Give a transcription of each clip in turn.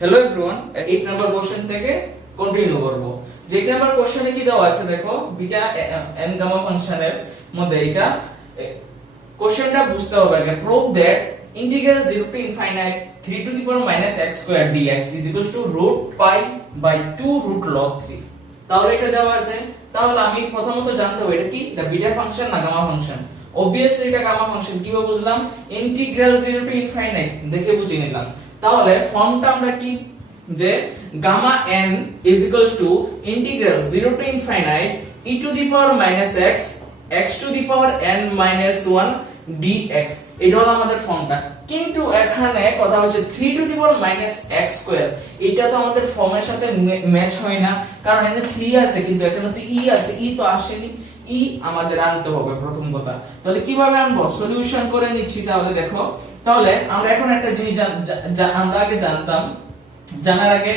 Hello everyone, 8 number question থেকে continue করব। যে 8 নাম্বার কোশ্চেনে কি দেওয়া আছে দেখো, বিটা এন গামা ফাংশনের মধ্যে এটা কোশ্চেনটা বুঝতে হবে আগে। Prove that integral 0 to infinite 3 to the power minus x square dx is equals to root pi by 2 root log 3। তাহলে এটা দেওয়া আছে, তাহলে আমি প্রথমত জানতে হবে এটা কি, এটা বিটা ফাংশন না গামা ফাংশন। অবভিয়াসলি এটা গামা ফাংশন। কিভাবে বুঝলাম? ইন্টিগ্রাল 0 টু ইনফাইনাইট দেখে বুঝে নিলাম। তাহলে ফর্মটা আমরা কি, যে gamma n is equals to integral 0 to infinite e to the power minus x x to the power n minus 1 dx। এটা হলো আমাদের ফর্মটা। কিন্তু এখানে কথা হচ্ছে 3 to the power minus x square, এটা তো আমাদের ফর্মের সাথে ম্যাচ হয় না, কারণ এখানে 3 আছে কিন্তু এখানে তো e আছে, e তো আসেনি, e আমাদের আনতে হবে প্রথম কথা। তাহলে কিভাবে আনবো? সলিউশন করে নিচ্ছি। তাহলে দেখো, তাহলে আমরা এখন একটা জিনিস আমরা আগে জানতাম, জানার আগে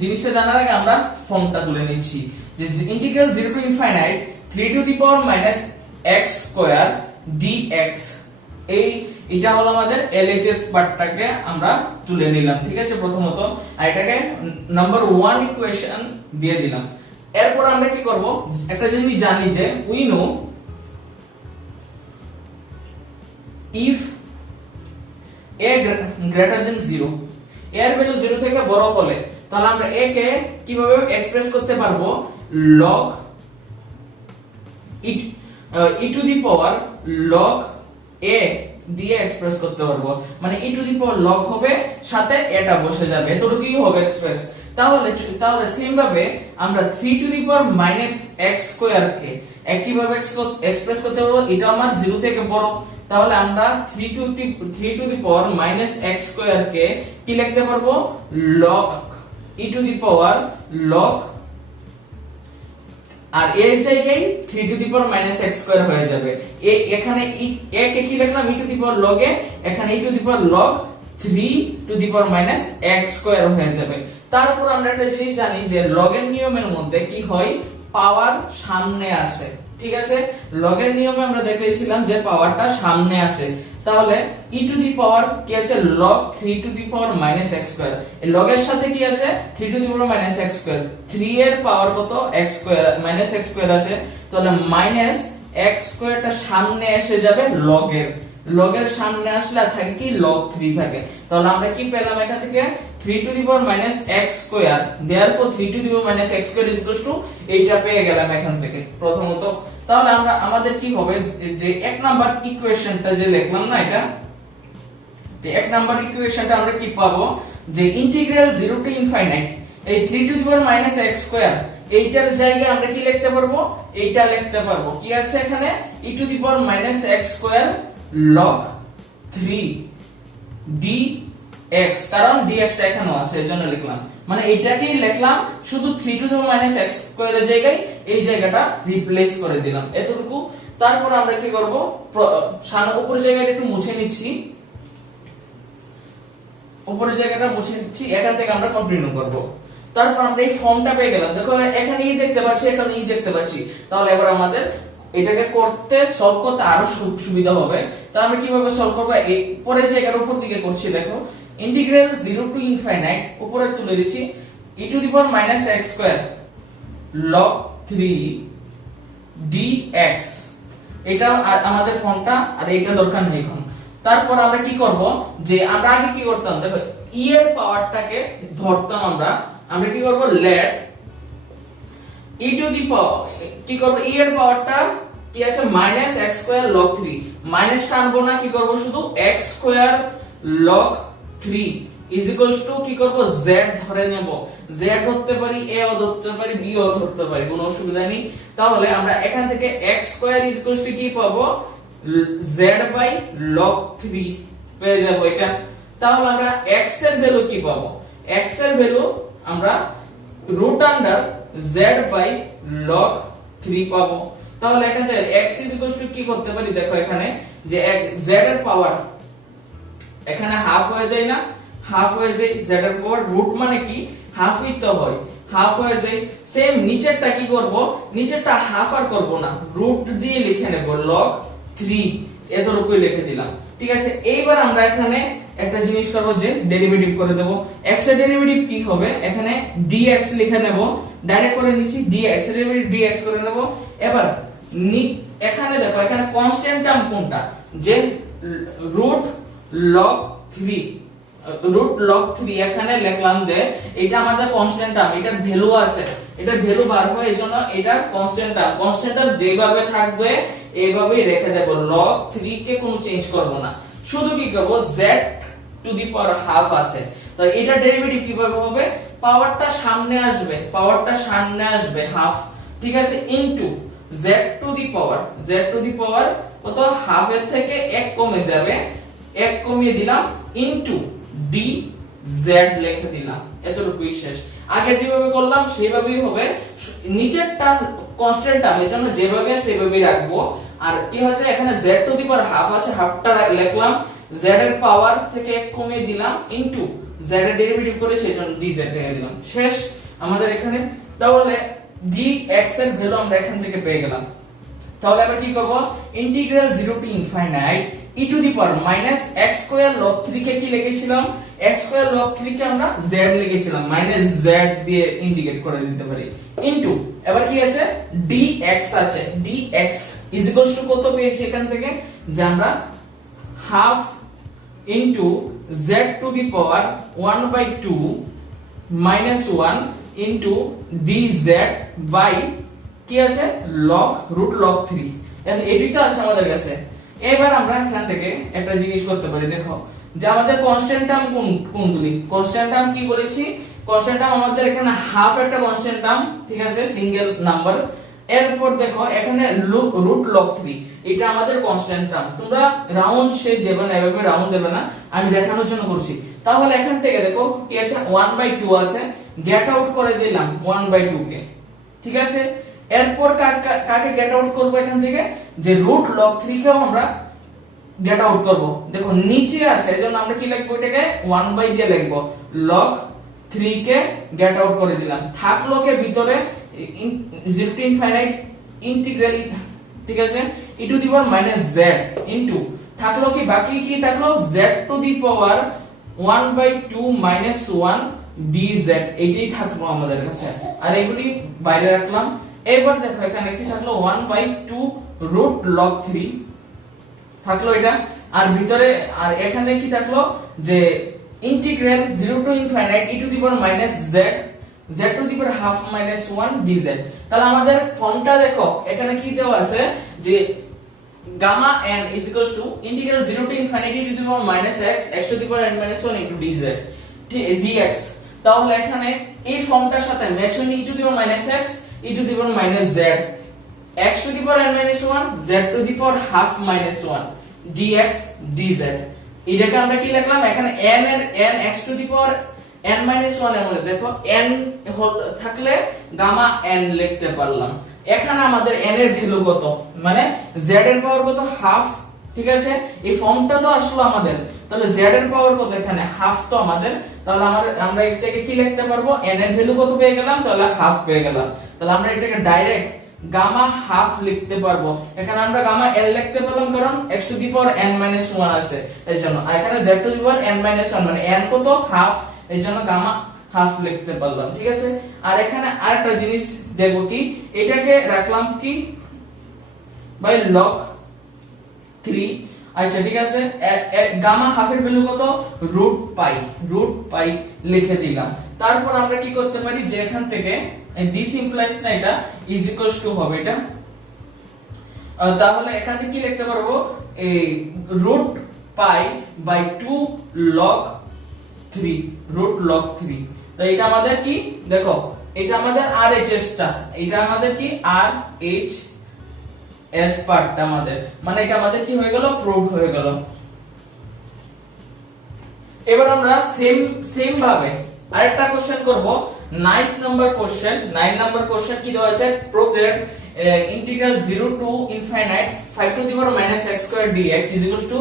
জিনিসটা জানার আগে আমরা ফর্মটা তুলে নিচ্ছি, যে integral 0 to infinite 3 to the power minus x square dx, এটা হলো আমাদের LHS পার্টটাকে আমরা তুলে নিলাম। ঠিক আছে, প্রথমত আর এটাকে নাম্বার 1 ইকুয়েশন দিয়ে দিলাম। এরপর আমরা কি করব, একটা জিনিস জানি যে we know if a greater than 0, এর ভ্যালু 0 থেকে বড় হলে তাহলে আমরা a কে কিভাবে এক্সপ্রেস করতে পারবো? log e to the power log a দিয়ে এক্সপ্রেস করতে পারবো। মানে e to the power log হবে, সাথে এটা বসে যাবে, এতটুকুই হবে এক্সপ্রেস। তাহলে সেম ভাবে আমরা 3 to the power minus x square কে একইভাবে এক্সপ্রেস করতে পারবো, এটা আমার 0 থেকে বড়। তাহলে আমরা 3 to the power minus x square কে কি লিখতে পারবো? log e to the power log, আর এর জায়গায় 3 to the power minus x square হয়ে যাবে। এখানে a কে কি লিখলাম? e to the power log এ, এখানে e to the power log 3 to the power minus x square হয়ে যাবে। তারপর আমরা একটা জিনিস জানি যে log এর নিয়মের মধ্যে কি হয়, পাওয়ার সামনে আসে। ঠিক আছে, log এর নিয়মে আমরা দেখেছিলাম যে পাওয়ারটা সামনে আসে। তাহলে e টু দি পাওয়ার কি আছে? log 3 to the power minus x square. এই log এর সাথে কি আছে? 3 to the power minus x square. 3 এর পাওয়ার কত? x square, minus x square আছে। তাহলে মাইনাস x স্কয়ারটা সামনে এসে যাবে log এর, log এর সামনে আসলে থাকে কি? log 3 থাকে। তাহলে আমরা কি পেলাম এখান থেকে? 3 to the power minus x square, therefore 3 to the power minus x square is equals two এইটা পেয়ে গেলাম এখান থেকে প্রথমত। তাহলে আমাদের কি হবে, যে এক নাম্বার ইকুয়েশনটা যে লিখলাম না, এটা যে এক নাম্বার ইকুয়েশনটা আমরা কি পাবো, যে ইন্টিগ্রাল 0 টু ইনফাইনাইট এই 3 to the power minus x square, এইটার জায়গায় আমরা কি লিখতে পারবো? এইটা লিখতে পারবো। কি আছে এখানে? e to the power minus x square log 3 dx, কারণ dx টা এখানেও আছে এজন্য লিখলাম। মানে এইটাকেই লিখলাম, শুধু 3 to the power minus x স্কয়ারের জায়গায় এই জায়গাটা রিপ্লেস করে দিলাম, এতটুকু। তারপর আমরা কি করব, উপরের জায়গাটা একটু মুছে নিচ্ছি, উপরের জায়গাটা মুছে নিচ্ছি, এখান থেকে আমরা কন্টিনিউ করব। তারপর আমরা এই ফর্মটা পেয়ে গেলাম। দেখো এখানে ই দেখতে পাচ্ছি, এখানে ই দেখতে পাচ্ছি। তাহলে এবার আমাদের এটাকে করতে, সলভ করতে আরো সুবিধা হবে। তাহলে আমরা কিভাবে সলভ করব? এই পরে জায়গার উপর দিকে করছি, দেখো ইন্টিগ্রাল 0 টু ইনফাইনাইট উপরে তুলে দিচ্ছি e to the power minus x square log 3 dx, এটা আমাদের ফর্মটা, আর এটা দরকার নেই এখন। তারপর আমরা কি করব, যে আমরা আগে কি করতাম, দেখো e এর পাওয়ারটাকে ধরতাম আমরা কি করব, let e to the power, কি করব, e এর পাওয়ারটা কি আছে? Minus x square log 3, minus টানবো না, কি করব, শুধু x square log 3 is equals to কি করব, z ধরে নেব। z ধরতে পারি, a ও ধরতে পারি, b ও ধরতে পারি, কোনো অসুবিধা নেই। তাহলে আমরা এখান থেকে x square is equals to কি পাবো? z বাই log 3 পেয়ে যাব এটা। তাহলে আমরা x এর ভ্যালু কি পাবো? x এর ভ্যালু আমরা root under z by log 3 পাবো। তাহলে এখান থেকে x ইজ ইকুয়ালস টু কি করতে পারি, দেখো এখানে যে z এর পাওয়ার এখানে হাফ হয়ে যায় না, হাফ হয়ে যায়, z এর পাওয়ার রুট মানে কি, হাফই তো হয়, হাফ হয়ে যায়। সেম নিচেরটা কি করব, নিচেরটা হাফ আর করব না, রুট দিয়ে লিখে নেব log 3 এতটুকুই লিখে দিলাম। ঠিক আছে, এইবার আমরা এখানে একটা জিনিস করব যে ডেরিভেটিভ করে দেব। x এর ডেরিভেটিভ কি হবে, এখানে dx লিখে নেব, ডাইরেক্ট করে নিচ্ছি dx এর ডেরিভেটিভ dx করে নেব। এবার এখানে দেখো এখানে কনস্ট্যান্ট টার্ম কোনটা, যে রুট লগ 3, রুট লগ 3 এখানে লিখলাম যে এটা আমাদের কনস্ট্যান্ট টার্ম, এটার ভ্যালু আছে, এটার ভ্যালু বার হয়, এজন্য এটা কনস্ট্যান্ট টার্ম। কনস্ট্যান্ট টার্ম যেভাবে থাকবে এইভাবেই রেখে দেব, লগ 3 কে কোনো চেঞ্জ করব না, শুধু কি করব z to the power half আছে, তো এটা ডেরিভেটিভ কিভাবে হবে, পাওয়ারটা সামনে আসবে, পাওয়ারটা সামনে আসবে হাফ, ঠিক আছে, ইনটু z টু দি পাওয়ার কত, হাফ এর থেকে 1 কমে যাবে, 1 কমিয়ে দিলাম, ইনটু dz লিখে দিলাম, এতটুকুই শেষ। আগে যেভাবে করলাম সেভাবেই হবে, নিচেরটা কনস্ট্যান্ট টার্ম, এজন্য যেভাবে আছে সেভাবেই রাখবো। আর কি হচ্ছে এখানে z to the power half আছে, হাফটা লিখলাম, z এর পাওয়ার থেকে 1 কমিয়ে দিলাম, ইনটু z এর ডেরিভেটিভ করে সেজন্য dz লিখে দিলাম, শেষ আমাদের এখানে। তাহলে dx এর ভ্যালু আমরা এখান থেকে পেয়ে গেলাম। তাহলে আমরা কি করব, integral 0 to infinite e to the power minus x square log 3 কে কি লিখেছিলাম, x স্কয়ার log 3 কে আমরা z লিখেছিলাম, মাইনাস z দিয়ে ইন্ডিকেট করে দিতে পারি, ইনটু এবার কি আছে dx আছে, dx ইজ ইকুয়ালস টু কত পেয়েছি এখান থেকে, যে আমরা half into z to the power 1/2 minus 1 into dz by কি আছে log রুট log 3, এটাই তো আছে আমাদের কাছে। এবার আমরা এখান থেকে একটা জিনিস করতে পারি, দেখো যে আমাদের কনস্ট্যান্ট টার্ম কোনগুলি, কনস্ট্যান্ট টার্ম কি বলেছি, কনস্ট্যান্ট টার্ম আমাদের এখানে হাফ একটা কনস্ট্যান্ট টার্ম, ঠিক আছে, সিঙ্গেল নাম্বার। এরপর দেখো এখানে রুট log 3, এটা আমাদের কনস্ট্যান্ট টার্ম, তোমরা রাউন্ড শেপ দেবে না, এভাবে রাউন্ড দেবে না, আমি দেখানোর জন্য করছি। তাহলে এখান থেকে দেখো কি আছে 1/2 আছে, গেট আউট করে দিলাম 1/2 কে, ঠিক আছে। এরপর কাকে গেট আউট করব এখান থেকে, যে রুট log 3 কেও আমরা গেট আউট করব। দেখো নিচে আছে, এজন্য আমরা কি লিখবো, এটাকে 1 দিয়ে লিখবো, log 3 কে গেট আউট করে দিলাম, থাকলো কে ভিতরে 0 টু ইনফাইনাইট ইন্টিগ্রাল, ঠিক আছে, e to the power minus z into থাকলো কি, বাকি কি থাকলো, z to the power 1/2 minus 1 dz, এটাই থাকলো আমাদের কাছে, আর এগুলি বাইরে রাখলাম। এবার দেখো এখানে কি থাকলো 1/2 রুট log 3 থাকলো এটা, আর ভিতরে আর এখানে কি থাকলো, যে integral 0 to infinite e to the power minus z to the power half minus 1 dz। তাহলে আমাদের ফর্মটা দেখো এখানে কি দেওয়া আছে, যে gamma n is equals to integral 0 to infinity e to the power minus x to the power n minus 1 into dz dx। তাহলে এখানে এই ফর্মটার সাথে ম্যাচ হয়নি e to the power minus x e to the power minus z, x to the power n minus 1 z to the power half minus 1 dx dz। এটাকে আমরা কি লিখলাম, এখানে n এর n x to the power n minus 1 এর মধ্যে দেখো n থাকলে গামা n লিখতে পারলাম। এখানে আমাদের n এর ভ্যালু কত, মানে z এর পাওয়ার কত, হাফ, ঠিক আছে, এই ফর্মটা তো আসলো আমাদের, তাহলে z এর পাওয়ার কত, এখানে হাফ তো আমাদের, তাহলে আমরা এটাকে কি লিখতে পারবো, n এর ভ্যালু কত পেয়ে গেলাম, তাহলে হাফ পেয়ে গেলাম। তাহলে আমরা এটাকে ডাইরেক্ট গামা হাফ লিখতে পারবো, এখানে আমরা গামা l লিখতে পারলাম কারণ x to the power n minus 1 আছে এজন্য, আর এখানে z to the power n minus 1 মানে n কত, হাফ, এজন্য গামা হাফ লিখতে পারলাম, ঠিক আছে। আর এখানে আরেকটা জিনিস দেখবো কি, এটাকে রাখলাম কি বাই log 3, আচ্ছা ঠিক আছে, গামা হাফের ভ্যালু কত, রুট পাই লিখে দিলাম। তারপর আমরা কি করতে পারি, যে এখান থেকে দিস ইমপ্লাইজ না এটা ইজ ইকুয়ালস টু হবে এটা, তাহলে এখান থেকে কি লিখতে পারবো, এই রুট পাই বাই 2 log 3 তো এটা আমাদের কি, দেখো এটা আমাদের RHS টা, এটা আমাদের কি RHS পার্টটা আমাদের, মানে এটা আমাদের কি হয়ে গেল, প্রুভ হয়ে গেল। এবার আমরা সেম ভাবে আরেকটা কোশ্চেন করব, 9 নাম্বার কোশ্চেন কি দেওয়া আছে, prove that integral 0 to infinite 5 to the power minus x square dx is equals to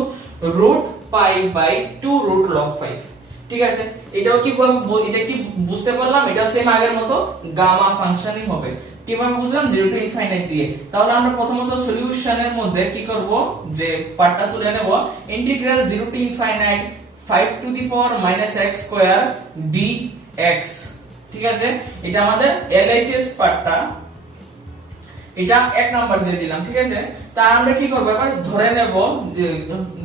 root pi by 2 root log 5, ঠিক আছে। এটাও কি, এটা কি বুঝতে পারলাম, এটা সেম আগের মতো গামা ফাংশনই হবে, কিভাবে বুঝলাম 0 টু ইনফাইনাইট দিয়ে। তাহলে আমরা প্রথমত সলিউশনের মধ্যে কি করব, যে পার্টটা তুলে নেব, integral 0 to infinite 5 to the power minus x square dx, ঠিক আছে। এটা আমাদের LHS পার্টটা, এটা এক নাম্বার দিয়ে দিলাম, ঠিক আছে। তা আমরা কি করব, এবার ধরে নেব,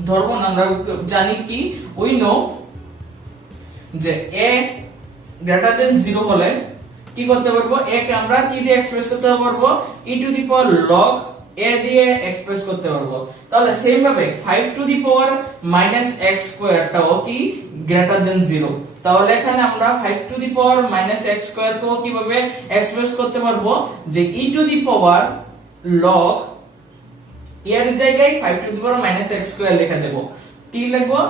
ধরবো না, আমরা জানি কি, উই নো যে a গ্রেটার দেন 0 হলে কি করতে পারবো, a কে আমরা কি দিয়ে এক্সপ্রেস করতে পারবো, e to the power log a দিয়ে এক্সপ্রেস করতে পারবো। তাহলে সেম ভাবে 5 to the power minus x স্কয়ারটাও কি গ্রেটার দেন 0। তাহলে এখানে আমরা 5 to the power minus x square কেও কিভাবে এক্সপ্রেস করতে পারবো, যে e to the power log এর জায়গায় 5 to the power minus x square লিখে দেব। কি লিখবো,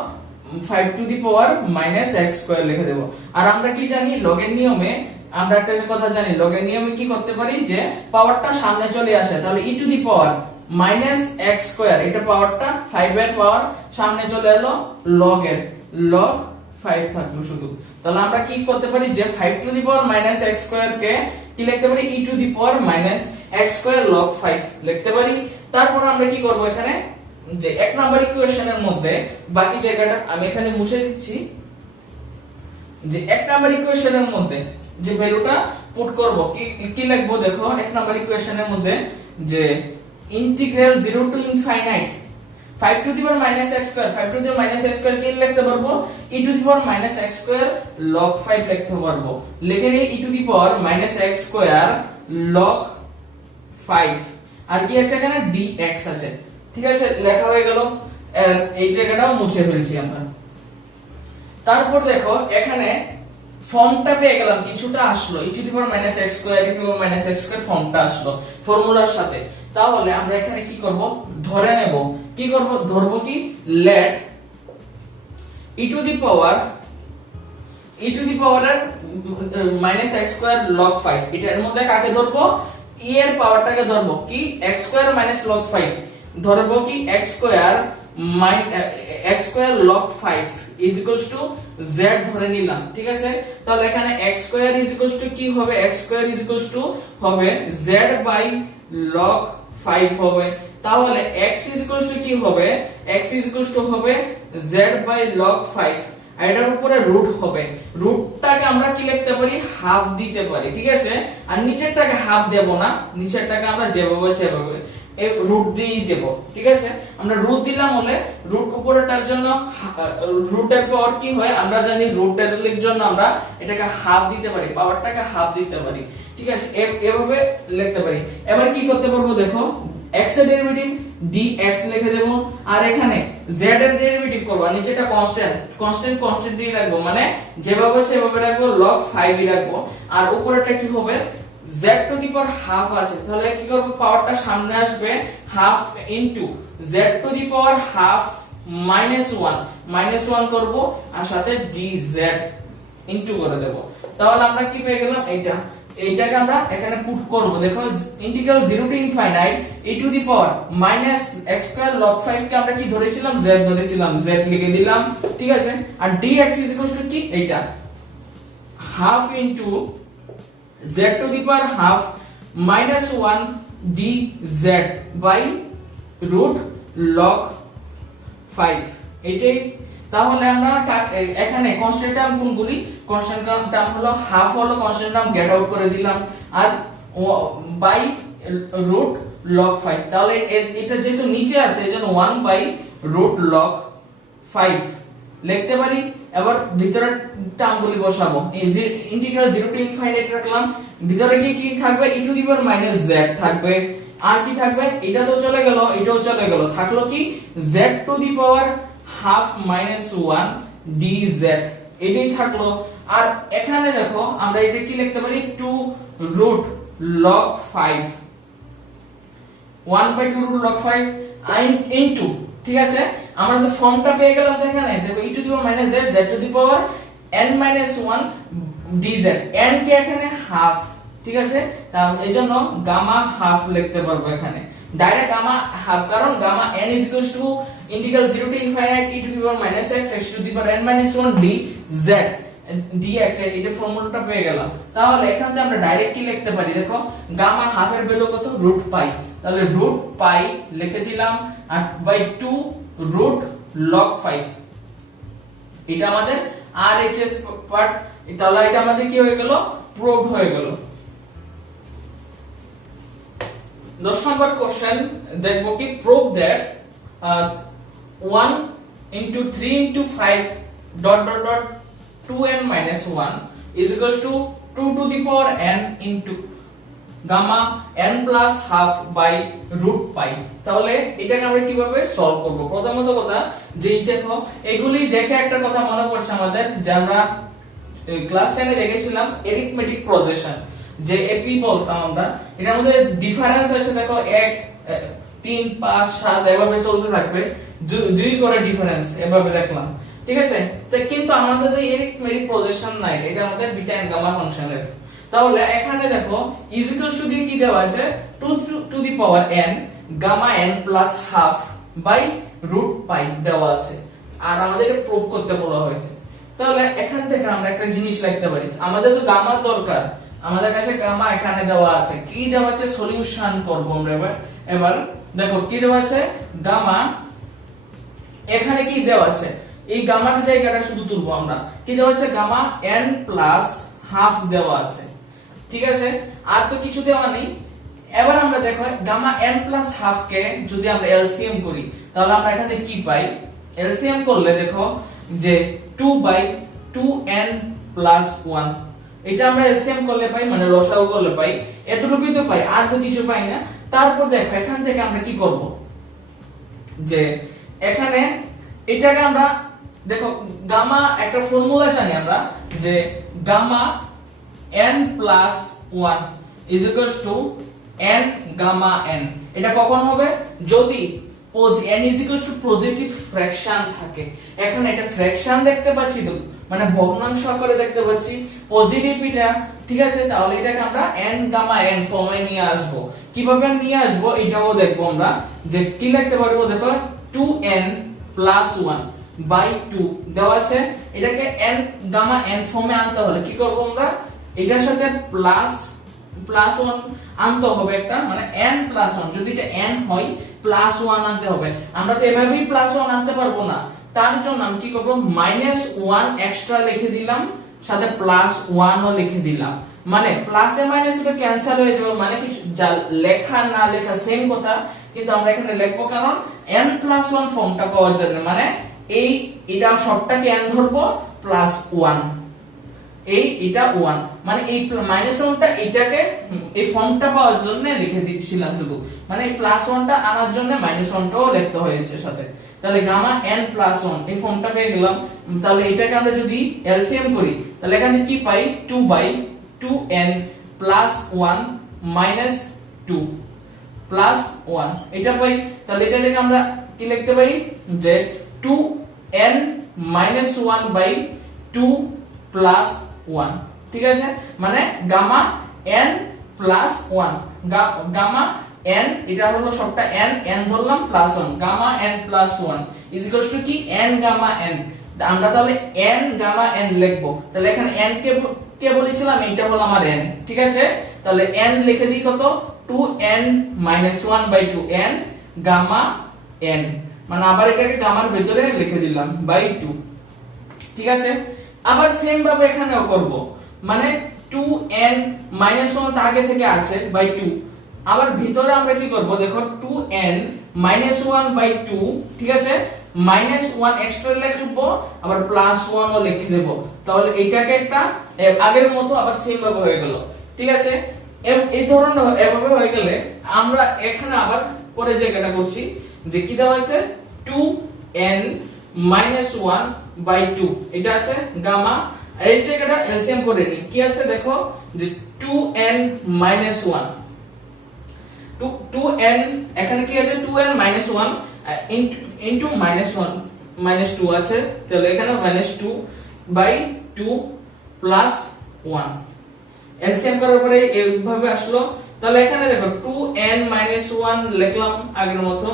5 to the power minus x square লিখে দেব। আর আমরা কি জানি, লগের নিয়মে আমরা একটা কথা জানি, লগের নিয়মে কি করতে পারি, যে পাওয়ারটা সামনে চলে আসে, তাহলে e to the power minus x square, এটা পাওয়ারটা 5 এর পাওয়ার সামনে চলে এলো, log এর log 5 থাকলো শুধু। তাহলে আমরা কি করতে পারি, যে 5 to the power minus x square কে কি লিখতে পারি, e to the power minus x square log 5 লিখতে পারি। তারপর আমরা কি করব, এখানে যে এক নাম্বার ইকুয়েশনের মধ্যে বাকি জায়গাটা আমি এখানে মুছে দিচ্ছি, যে এক নাম্বার ইকুয়েশনের মধ্যে যে ভ্যালুটা পুট করব, কি লিখবো দেখো, এক নাম্বার ইকুয়েশনের মধ্যে যে integral 0 to infinite 5 to the power minus x square, 5 to the power minus x square কি লিখতে পারবো, e to the power minus x square log 5 লিখতে পারবো। লিখে নিই e to the power minus x square log 5, আর কি আছে এখানে dx আছে, ঠিক আছে, লেখা হয়ে গেল। এই জায়গাটাও মুছে ফেলছি আমরা। তারপর দেখো এখানে ফর্মটা পেয়ে গেলাম, কিছুটা আসলো, e to the power minus x square, e to the power minus x square ফর্মটা আসলো ফর্মুলার সাথে। তাহলে আমরা এখানে কি করব, ধরে নেব, কি করব, ধরবো কি, let e to the power minus x square log 5, এটার মধ্যে কাকে ধরবো, e এর পাওয়ারটাকে ধরবো, কি x স্কয়ার মাইনাস log 5, ধরবো কি x square log 5 is equals to z ধরে নিলাম, ঠিক আছে। তাহলে এখানে x square is equals to কি হবে, x square is equals to হবে z বাই log 5 হবে। তাহলে x is equals to কি হবে, x is equals to হবে z বাই log 5, আর এটার উপরে রুট হবে, রুটটাকে আমরা কি লিখতে পারি, হাফ দিতে পারি, ঠিক আছে। আর নিচেরটাকে হাফ দেব না, নিচেরটাকে আমরা যেভাবে সেভাবে রুট দিয়েই দেব, ঠিক আছে। আমরা রুট দিলাম হলে রুট উপরেরটার জন্য রুটের পাওয়ার কি হয়, আমরা জানি রুটের জন্য আমরা এটাকে হাফ দিতে পারি, পাওয়ারটাকে হাফ দিতে পারি, ঠিক আছে, এভাবে লিখতে পারি। এবার কি করতে পারবো দেখো, x এর ডেরিভেটিভ dx লিখে দেব, আর এখানে z এর ডেরিভেটিভ করব, নিচেটা কনস্ট্যান্ট দিয়ে রাখবো, মানে যেভাবে সেভাবে রাখবো, log 5 ই রাখবো, আর উপরেরটা কি হবে, z to the power half আছে, তাহলে কি করব, পাওয়ারটা সামনে আসবে, half into z to the power half minus 1 করব, আর সাথে dz ইনটু করে দেব। তাহলে আমরা কি পেয়ে গেলাম, এইটাকে আমরা এখানে পুট করব। দেখো integral 0 to infinite e to the power minus x square log 5 কে আমরা কি ধরেছিলাম, z ধরেছিলাম, z লিখে দিলাম, ঠিক আছে। আর dx ইজ ইকুয়াল টু কি, এইটা half into z to the power half minus 1 dz by root log 5, এইটাই। তাহলে আমরা এখানে কনস্ট্যান্ট টার্ম কোনগুলি, কনস্ট্যান্ট টার্ম হলো হাফ, হলো কনস্ট্যান্ট টার্ম গেট আউট করে দিলাম, আর বাই রুট log 5, তাহলে এটা যেহেতু নিচে আছে এজন্য 1 বাই রুট log 5 লিখতে পারি। এবার ভিতরের টার্মগুলি বসাবো, এই যে ইন্টিগ্রাল 0 টু ইনফাইনাইট রাখলাম, ভিতরে কি থাকবে, e to the power minus z থাকবে, আর কি থাকবে, এটা তো চলে গেল, এটাও চলে গেল, থাকলো কি z to the power half minus 1 dz, এটাই থাকলো। আর এখানে দেখো আমরা এটা কি লিখতে পারি, 2 root log 5, 1 by 2 root log 5 into, ঠিক আছে। আমরা তো ফর্মটা পেয়ে গেলাম, এখানে দেখো e to the power minus z, z to the power n minus 1 dz, n কে এখানে হাফ, ঠিক আছে, তার এজন্য গামা হাফ লিখতে পারবো এখানে ডাইরেক্ট গামা হাফ, কারণ gamma n is equals to integral 0 to infinite e to the power minus x, x to the power n minus 1 dz, dx এটা ফর্মুলাটা পেয়ে গেলাম। তাহলে এখান থেকে আমরা ডাইরেক্ট কি লিখতে পারি, দেখো গামা হাফের ভ্যালু কত, রুট পাই। তাহলে রুট পাই লিখে দিলাম আর বাই 2 রুট লগ 5। এটা আমাদের RHS পার্ট। তাহলে এটা আমাদের কি হয়ে গেল, প্রুভড হয়ে গেল। 10 নম্বর কোশ্চেন দেখবো কি, prove that 1 into 3 into 5 dot dot dot 2n minus 1 is equals to 2 to the power n into gamma n plus half by root pi। তাহলে এটাকে আমরা কিভাবে সলভ করব? প্রথমত কথা যে দেখো এগুলি দেখে একটা কথা মনে পড়ছে আমাদের, যে আমরা ক্লাস 10 এ দেখেছিলাম এরিথমেটিক প্রজেকশন, যে এপি বলতাম আমরা। এটার মধ্যে ডিফারেন্স আছে, দেখো 1 3 5 7 এভাবে চলতে থাকবে, দুই করে ডিফারেন্স এভাবে দেখলাম, ঠিক আছে। তো কিন্তু আমাদের তো এরিথমেটিক প্রজেকশন নাই, এটা আমাদের বিটা এন্ড গামা ফাংশনের। তাহলে এখানে দেখো ইজ ইকুয়ালস টু দিয়ে কি দেওয়া আছে, 2 to the power n gamma n plus half by root pi দেওয়া আছে, আর আমাদেরকে প্রুভ করতে বলা হয়েছে। তাহলে এখান থেকে আমরা একটা জিনিস লিখতে পারি, আমাদের তো গামা দরকার, আমাদের কাছে গামা এখানে দেওয়া আছে, কি দেওয়া আছে, সলিউশন করব আমরা এবার দেখো কি দেওয়া আছে, গামা এখানে কি দেওয়া আছে, এই গামার জায়গাটা শুধু তুলবো আমরা, কি দেওয়া আছে, গামা n প্লাস হাফ দেওয়া আছে, ঠিক আছে, আর তো কিছু দেওয়া নেই। এবার আমরা দেখো গামা n প্লাস হাফ কে যদি আমরা এলসিএম করি, তাহলে আমরা এখানে কি পাই, এলসিএম করলে দেখো যে 2 বাই 2n প্লাস 1, এটা আমরা এলসিএম করলে পাই, মানে লসাগু করলে পাই, এতটুকুই তো পাই, আর তো কিছু পাই না। তারপর দেখো এখান থেকে আমরা কি করব, যে এখানে এটাকে আমরা দেখো গামা একটা ফর্মুলা জানি আমরা, যে gamma n plus 1 is equals to n gamma n। এটা কখন হবে, যদি n is equals to positive fraction থাকে। এখানে এটা ফ্র্যাকশন দেখতে পাচ্ছি তো, মানে ভগ্নাংশ আকারে দেখতে পাচ্ছি, পজিটিভ এটা, ঠিক আছে। তাহলে এটাকে আমরা n গামা n ফর্মে নিয়ে আসব। কিভাবে নিয়ে আসব এটাও দেখবো আমরা, যে কি লিখতে পারবো, দেখো 2n প্লাস 1 বাই 2 দেওয়া আছে। এটাকে n গামা n ফর্মে আনতে হলে কি করব আমরা, এটার সাথে প্লাস 1 আনতে হবে একটা, মানে n প্লাস 1, যদি এটা n হয় প্লাস 1 আনতে হবে। আমরা তো এভাবেই প্লাস 1 আনতে পারবো না, তার জন্য আমি কি করব, মাইনাস 1 এক্সট্রা লিখে দিলাম, সাথে প্লাস 1 ও লিখে দিলাম, মানে প্লাসে মাইনাসে তো ক্যান্সেল হয়ে যাবে, মানে কিছু যা লেখা না লেখা সেম কথা, কিন্তু আমরা এখানে লিখবো কারণ n প্লাস 1 ফর্মটা পাওয়ার জন্য, মানে এটা সবটাকে n ধরবো প্লাস 1, এটা 1, মানে এই মাইনাস 1টা এটাকে এই ফর্মটা পাওয়ার জন্য লিখে দিচ্ছিলাম শুধু, মানে এই প্লাস 1টা আনার জন্য মাইনাস 1টাও লিখতে হয়েছে সাথে। তাহলে গামা n প্লাস 1 এই ফর্মটা পেয়ে গেলাম। তাহলে এটাকে আমরা যদি এলসিএম করি, তাহলে এখানে কি পাই, 2 by 2n plus 1 minus 2 plus 1 এটা পাই। তাহলে এটা থেকে আমরা কি লিখতে পারি, যে 2n মাইনাস 1 বাই 2 প্লাস 1, ঠিক আছে, মানে gamma n plus 1, gamma n এটা হলো সবটা n ধরলাম plus 1, gamma n plus 1 is equals to কি, n গামা n। আমরা তাহলে n গামা n লিখবো। তাহলে এখানে n কে বলেছিলাম, এটা হলো আমার n, ঠিক আছে। তাহলে n লিখে দিই কত, 2n minus 1 by 2n gamma n, মানে আবার এটাকে গামার ভেতরে লিখে দিলাম বাই 2, ঠিক আছে। আবার সেম ভাবে এখানেও করব, মানে 2n minus 1 আগে থেকে আছে বাই 2, আবার ভিতরে আমরা কি করব, দেখো 2n minus 1 by 2, ঠিক আছে, minus 1 এক্সট্রা লিখবো, আবার প্লাস 1 ও লিখে দেব। তাহলে এটাকে একটা আগের মতো আবার সেম ভাবে হয়ে গেল, ঠিক আছে। এই ধরনের এভাবে হয়ে গেলে আমরা এখানে আবার পরে জায়গাটা করছি, যে কি দেওয়া আছে, 2n minus 1 by 2 এটা আছে গামা, এই জায়গাটা এলসিএম করে নি, কি আছে দেখো, যে 2n minus 1 2n এখানে কি আছে, 2n minus 1 into minus 1 minus 2 আছে, তাহলে এখানে minus 2 by 2 plus 1 এলসিএম করার পরে এইভাবে আসলো। তাহলে এখানে দেখো 2n minus 1 লিখলাম আগের মতো,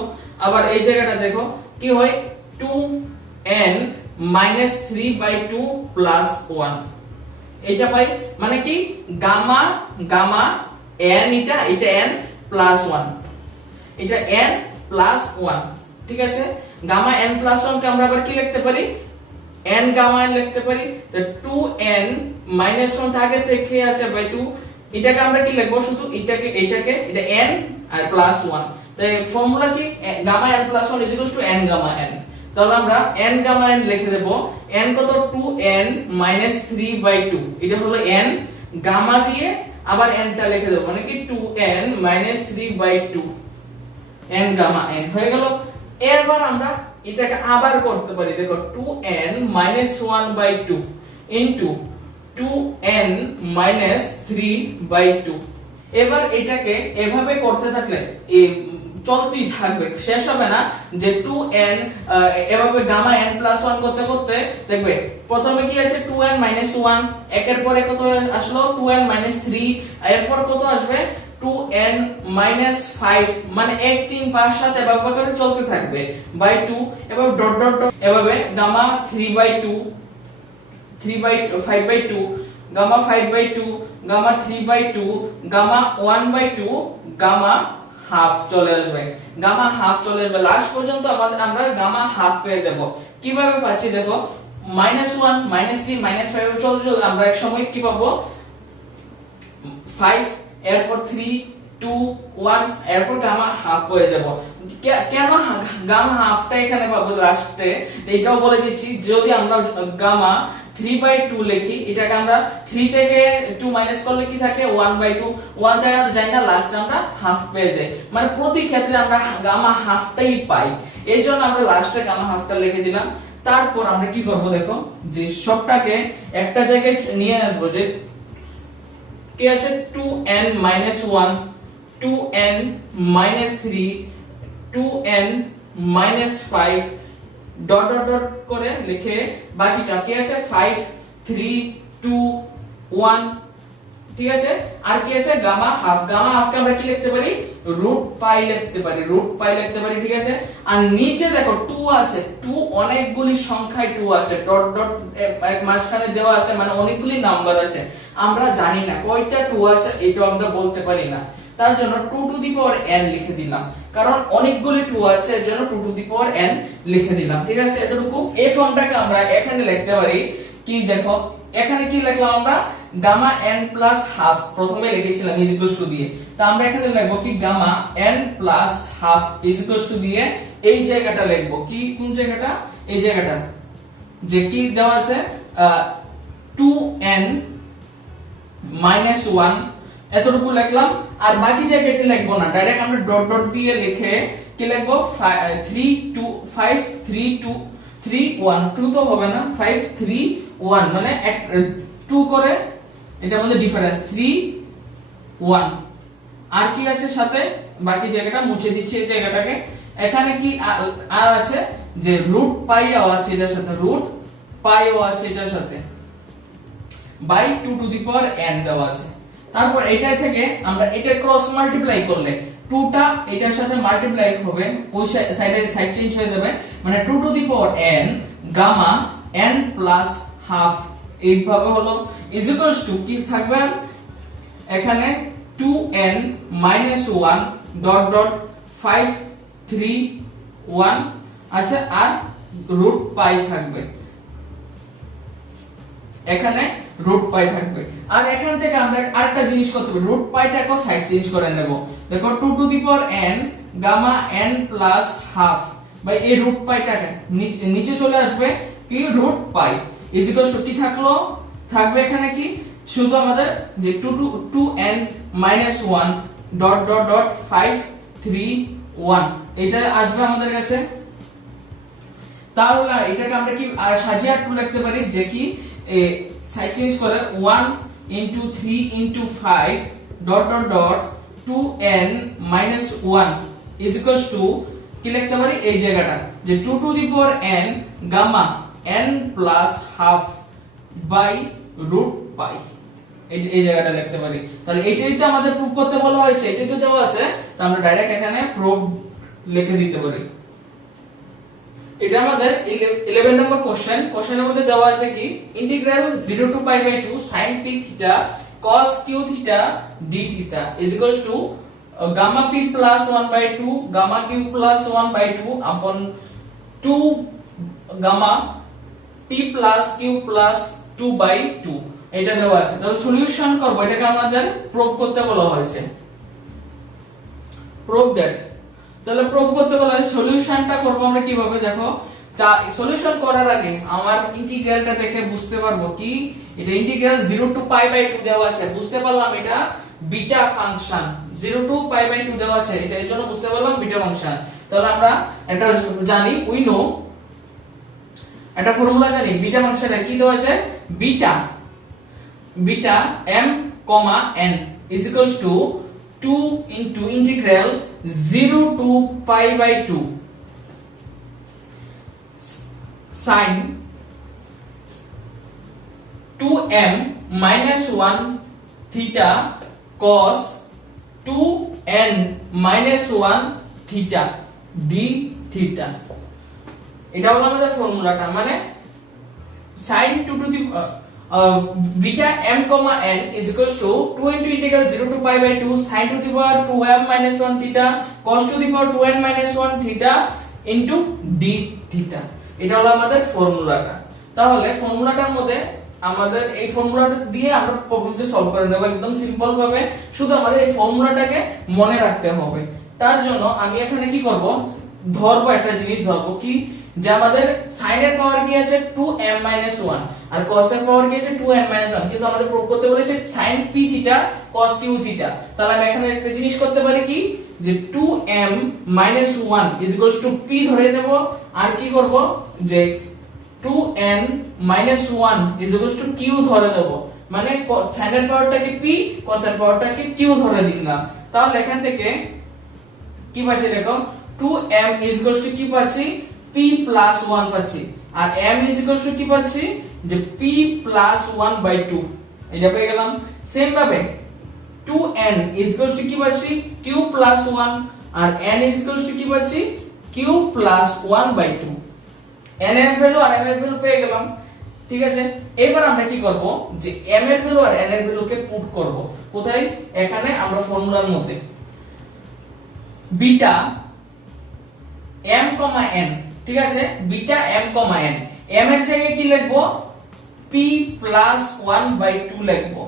আবার এই জায়গাটা দেখো কি হয়, 2n -3/2 প্লাস 1 এটা পাই, মানে কি গামা গামা n এটা n প্লাস 1, এটা n প্লাস 1, ঠিক আছে। গামা n প্লাস 1 কে আমরা আবার কি লিখতে পারি, n গামা n লিখতে পারি। তো 2n মাইনাস 1 আগে থেকে আছে বাই 2, এটাকে আমরা কি লিখবো, শুধু এটাকে এটা n আর প্লাস 1। তাই ফর্মুলা কি, gamma n plus 1 n gamma n। তাহলে আমরা n গামা n লিখে দেব, n কত 2n মাইনাস 3/2, এটা হলো n গামা দিয়ে আবার n টা লিখে দেব, মানে কি 2n minus 3/2 n gamma n হয়ে গেল। এরপর আমরা এটাকে আবার করতে পারি, দেখো 2n minus 1/2 into 2n minus 3/2। এবার এটাকে এভাবে করতে থাকলে চলতেই থাকবে, শেষ হবে না যে 2n এভাবে গামা n প্লাস 1 করতে করতে দেখবে প্রথমে কি আছে 2n মাইনাস 1, একের পরে কত আসলো 2n মাইনাস 3, এরপর কত আসবে 2n মাইনাস 5, মানে 1 3 5 7 এভাবে করে চলতে থাকবে বাই 2। এবার ডট ডট ডট এভাবে gamma 3/2 5/2, gamma 5/2, gamma 3/2, gamma 1/2, gamma half চলে আসবে, গামা হাফ চলে আসবে। লাস্ট পর্যন্ত আমরা গামা হাফ পেয়ে যাব। কিভাবে পাচ্ছি দেখো, -1 -3 -5 চলতে চলতে আমরা এক সময় কি পাবো 5, এরপর 3 2 1, এরপর গামা হাফ হয়ে যাব। কেন গামা হাফটা এখানে পাবো লাস্টে, এটাও বলে দিচ্ছি। যদি আমরা গামা 3/2 লিখি, এটাকে আমরা 3 থেকে 2 মাইনাস করলে কি থাকে 1/2, 1 থেকে আমরা যাই না, লাস্টে আমরা হাফ পেয়ে যাই, মানে প্রতি ক্ষেত্রে আমরা গামা হাফটাই পাই। এই জন্য আমরা লাস্টে গামা হাফটা লিখে দিলাম। তারপর আমরা কি করব দেখো, যে সবটাকে একটা জায়গায় নিয়ে আসবো, যে কি আছে 2n minus 1, 2n minus 3, 2n minus 5 dot dot dot করে লিখে বাকিটা কি আছে 5 3 2 1, ঠিক আছে। আর কি আছে গামা হাফ, গামা হাফ কে আমরা কি লিখতে পারি রুট পাই লিখতে পারি, রুট পাই লিখতে পারি, ঠিক আছে। আর নিচে দেখো 2 আছে, 2 অনেকগুলি সংখ্যায় 2 আছে, ডট ডট মাঝখানে দেওয়া আছে, মানে অনেকগুলি নাম্বার আছে, আমরা জানি না কয়টা 2 আছে, এটা আমরা বলতে পারি না। তার জন্য 2 টু দি পাওয়ার n লিখে দিলাম, কারণ অনেকগুলি 2 আছে, এর জন্য 2 টু দি পাওয়ার n লিখে দিলাম, ঠিক আছে। এতটুকু। এই ফর্মটাকে আমরা এখানে লিখতে পারি কি দেখো, এখানে কি লিখলাম আমরা গামা n প্লাস হাফ প্রথমে লিখেছিলাম ইজ ইকুয়ালস টু দিয়ে, তা আমরা এখানে লিখব কি gamma n plus half is equals to দিয়ে এই জায়গাটা লিখব কি, কোন জায়গাটা, এই জায়গাটা যে কি দেওয়া আছে 2n মাইনাস 1, এতটুকু লিখলাম। আর বাকি জায়গাটি লিখবো না, ডাইরেক্ট আমরা ডট ডট দিয়ে লিখে কি লিখবো 3 2 5 3 2 3 1, 2 তো হবে না, 5 3 1, মানে 2 করে এটার মধ্যে ডিফারেন্স 3 1। আর কি আছে সাথে, বাকি জায়গাটা মুছে দিচ্ছি এই জায়গাটাকে। এখানে কি আর আছে যে রুট পাই আছে এটার সাথে, রুট পাই আছে এটার সাথে, by 2 to the power n দেওয়া আছে। তারপর এটা থেকে আমরা এটা ক্রস মাল্টিপ্লাই করলে 2 টা এটার সাথে মাল্টিপ্লাই হবে, ওই সাইডে সাইড চেঞ্জ হয়ে যাবে, মানে 2 to the power n gamma n plus half এইভাবে হলো ইজ ইকুয়ালস টু কি থাকবে এখানে 2n মাইনাস 1 ডট ডট 5 3 1, আচ্ছা, আর রুট পাই থাকবে, এখানে রুট পাই থাকবে। আর এখান থেকে আমরা আরেকটা জিনিস করতে হবে, রুট পাইটাকে সাইড চেঞ্জ করে নেব। দেখো 2 to the power n gamma n plus half by এই রুট পাইটাকে নিচে চলে আসবে কি root pi is equals to কি থাকলো, থাকবে এখানে কি শুধু আমাদের যে 2n minus 1 dot dot dot 5 3 1, এটা আসবে আমাদের কাছে। তাহলে এটাকে আমরা কি সাজিয়ে একটু লিখতে পারি, যে কি সাইড চেঞ্জ করে 1 into 3 into 5 dot dot dot 2n minus 1 is equals to কি লিখতে পারি এই জায়গাটা, যে 2 to the power n gamma n plus half by root pi, এই জায়গাটা লিখতে পারি। তাহলে এটাই তো আমাদের প্রুফ করতে বলা হয়েছে, এটাই তো দেওয়া আছে, তো আমরা ডাইরেক্ট এখানে প্রুফ লিখে দিতে পারি। এটা আমাদের 11 নম্বর কোশ্চেনের মধ্যে দেওয়া আছে কি integral 0 to pi by 2 sin p theta cos q theta d theta is equals to gamma p plus 1 by 2 gamma q plus 1 by 2 upon 2 gamma p plus q plus 2 by 2 এটা দেওয়া আছে। তাহলে সলিউশন করব, এটাকে আমাদের prove করতে বলা হয়েছে, প্রুভ দ্যাট। তাহলে প্রুভ করতে বলা হয়, সলিউশনটা করব আমরা কিভাবে দেখো। তা সলিউশন করার আগে আমার ইন্টিগ্রালটা দেখে বুঝতে পারবো কি এটা ইন্টিগ্রাল 0 টু পাই বাই 2 দেওয়া আছে, বুঝতে পারলাম এটা beta function. 0 to pi by 2 দেওয়া আছে, এটা এর জন্য বুঝতে পারলাম বিটা ফাংশন। তাহলে আমরা এটা জানি, উই নো, একটা ফর্মুলা জানি বিটা ফাংশনের কি দেওয়া আছে, beta m, n is equals to 2 into integral 0 to pi by 2 sin 2m minus 1 theta cos 2n minus 1 theta d theta। এটা হলো আমাদের ফর্মুলাটা, মানে sin 2 to the beta m comma n is equals to 2 into integral 0 to pi by 2 sin to the power 2m minus 1 theta cos to the power 2n minus 1 theta into d theta। এটা হলো আমাদের ফর্মুলাটা। তাহলে ফর্মুলাটার মধ্যে আমাদের এই ফর্মুলাটা দিয়ে আমরা প্রবলেমটি সলভ করে নেব একদম সিম্পল ভাবে। শুধু আমাদের এই ফর্মুলাটাকে মনে রাখতে হবে। তার জন্য আমি এখানে কি করব, ধরবো একটা জিনিস ধরবো কি, যে আমাদের sin এর পাওয়ার কি আছে 2m 1 আর cos এর পাওয়ার কি আছে 2n 1, কিন্তু আমাদের প্রুভ করতে বলেছে sin p theta cos q theta. তাহলে আমি এখানে একটা জিনিস করতে পারি কি, যে 2m 1 p ধরে নেব, আর কি করব যে 2n 1 q ধরে দেব, মানে sin এর পাওয়ারটাকে p cos এর পাওয়ারটাকে q ধরে দিলাম। তাহলে এখান থেকে কি পাচ্ছি দেখো, 2m কি পাচ্ছি p plus 1 পাচ্ছি, আর m কি পাচ্ছি যে p plus 1 by 2 এটা পেয়ে গেলাম। সেম ভাবে 2n কি পাচ্ছি q plus 1 আর n কি পাচ্ছি q plus 1 by 2, n এর ভ্যালু আর m এর ভ্যালু পেয়ে গেলাম। ঠিক আছে, এবার আমরা কি করব, যে m এর ভ্যালু আর n এর ভ্যালুকে পুট করব কোথায়, এখানে আমরা ফর্মুলার মধ্যে বিটা m, n, ঠিক আছে, বিটা m, n, m এর জায়গায় কি লিখবো p plus 1 by 2 লিখবো,